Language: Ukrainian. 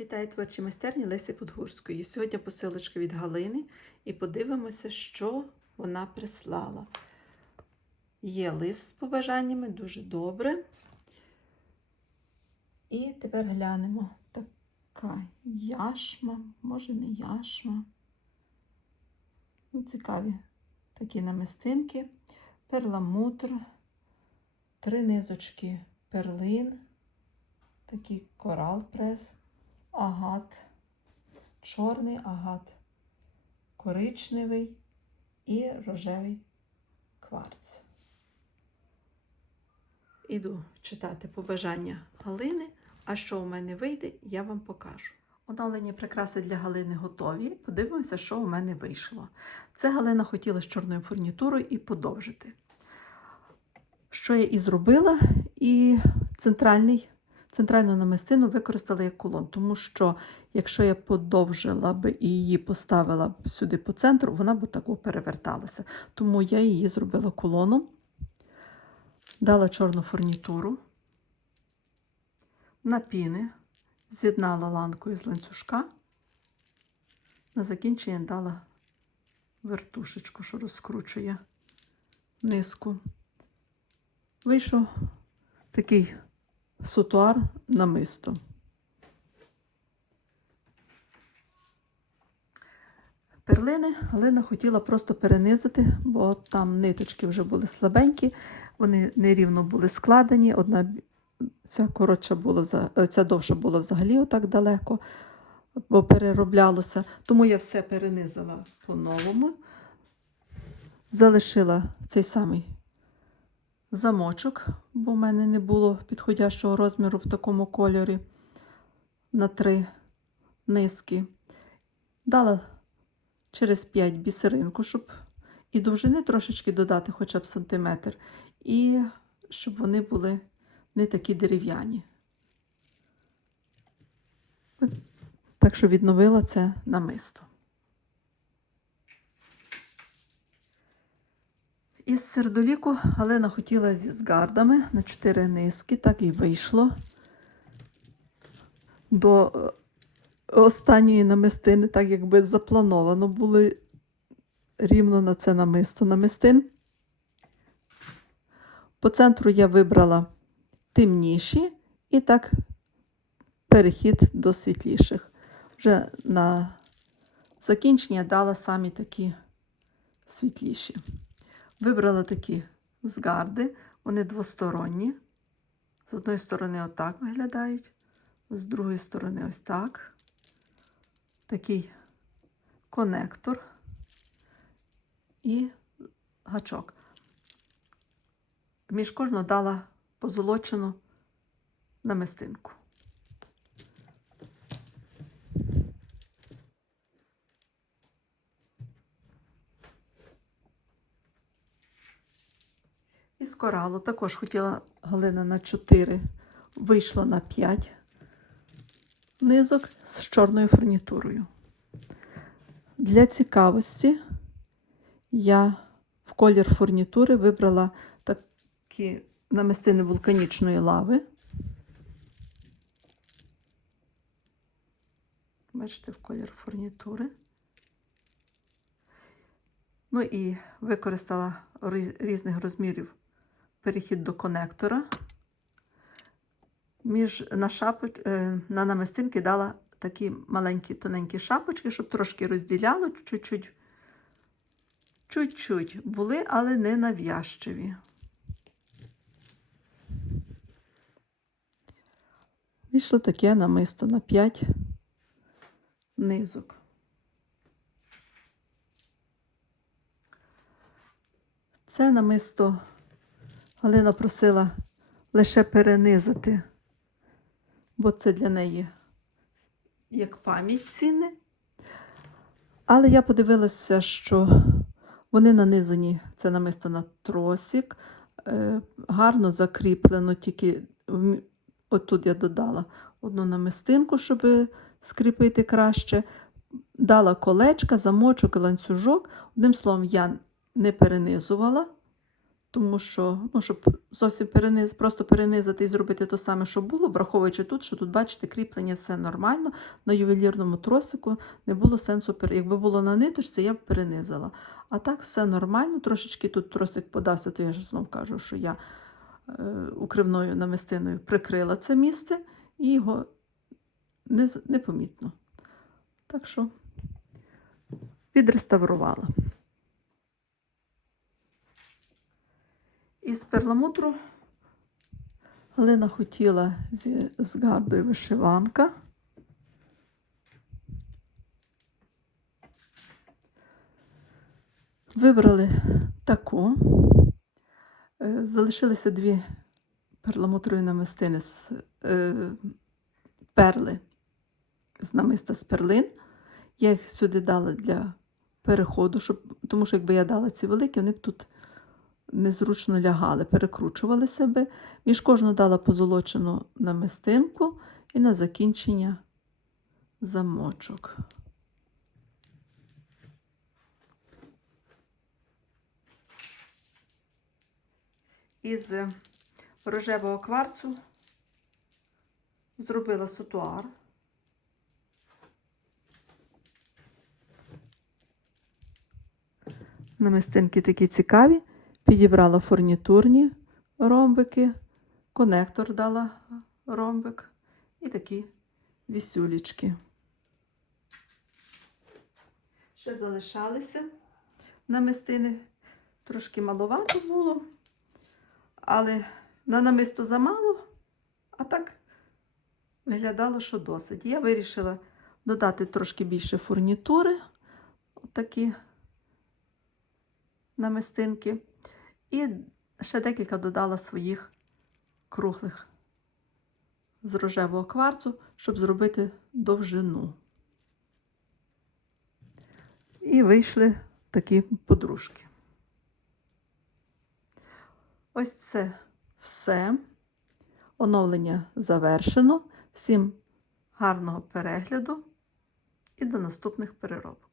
Вітаю творчі майстерні Лесі Подгурської. Сьогодні посилочка від Галини і подивимося, що вона прислала. Є лист з побажаннями, дуже добре. І тепер глянемо. Така яшма, може не яшма. Ну, цікаві такі намистинки, перламутр, три низочки перлин, такий корал прес агат, чорний агат, коричневий і рожевий кварц. Іду читати побажання Галини, а що у мене вийде, я вам покажу. Оновлені прикраси для Галини готові. Подивимося, що у мене вийшло. Це Галина хотіла з чорною фурнітурою і подовжити. Що я і зробила, і центральний центральну намистину використала як кулон, тому що якщо я подовжила би і її поставила б сюди по центру, вона б так переверталася. Тому я її зробила кулоном, дала чорну фурнітуру, на піни, з'єднала ланкою з ланцюжка, на закінчення дала вертушечку, що розкручує низку. Вийшов такий сутуар намисто. Перлини Галина хотіла просто перенизити, бо там ниточки вже були слабенькі, вони нерівно були складені. Одна ця коротша була, ця довша була взагалі отак далеко, бо перероблялося. Тому я все перенизила по-новому. Залишила цей самий замочок, бо в мене не було підходящого розміру в такому кольорі на три низки. Дала через 5 бісеринку, щоб і довжини трошечки додати хоча б сантиметр, і щоб вони були не такі дерев'яні. Так що відновила це намисто. Із сердоліку Галина хотіла зі згардами на 4 низки, так і вийшло. До останньої намистини, так якби заплановано були рівно на це намисто намистин. По центру я вибрала темніші і так перехід до світліших. Вже на закінчення дала самі такі світліші. Вибрала такі згарди, вони двосторонні. З одної сторони, отак виглядають, з другої сторони, ось так. Такий конектор і гачок. Між кожного дала позолочену намистинку. Із коралу також хотіла Галина на 4, вийшло на 5 низок з чорною фурнітурою. Для цікавості я в колір фурнітури вибрала такі намистини вулканічної лави. Бачите, в колір фурнітури. Ну і використала різних розмірів перехід до конектора. Між на шапоч... на намистинки дала такі маленькі тоненькі шапочки, щоб трошки розділяло, чуть-чуть чуть-чуть були, але не нав'язчиві. Вийшло таке намисто на 5 низок. Це намисто Галина просила лише перенизати, бо це для неї як пам'ять цінне. Але я подивилася, що вони нанизані, це намисто на тросик, е, гарно закріплено, тільки отут я додала одну намистинку, щоб скріпити краще. Дала колечка, замочок і ланцюжок. Одним словом, я не перенизувала тому що, ну, щоб зовсім перениз, просто перенизати і зробити те саме, що було, враховуючи тут, що тут, бачите, кріплення все нормально. На ювелірному тросику не було сенсу, якби було на ниточці, я б перенизала. А так все нормально. Трошечки тут тросик подався, то я ж знов кажу, що я е, укривною намистиною прикрила це місце і його не, непомітно. Так що відреставрувала. Із перламутру Галина хотіла з, з гардою вишиванка. Вибрали таку. Е, Залишилися дві перламутрові намистини з е, перли з намиста з перлин. Я їх сюди дала для переходу, щоб, тому що якби я дала ці великі, вони б тут незручно лягали, перекручували себе. Між кожну дала позолочену намистинку і на закінчення замочок. Із рожевого кварцу зробила сутуар. Намистинки такі цікаві. Підібрала фурнітурні ромбики, конектор дала ромбик і такі вісюлічки. Ще залишалися намистини. Трошки маловато було, але на намисто замало, а так виглядало, що досить. Я вирішила додати трошки більше фурнітури. Отакі намистинки. І ще декілька додала своїх круглих з рожевого кварцу, щоб зробити довжину. І вийшли такі подружки. Ось це все. Оновлення завершено. Всім гарного перегляду і до наступних переробок.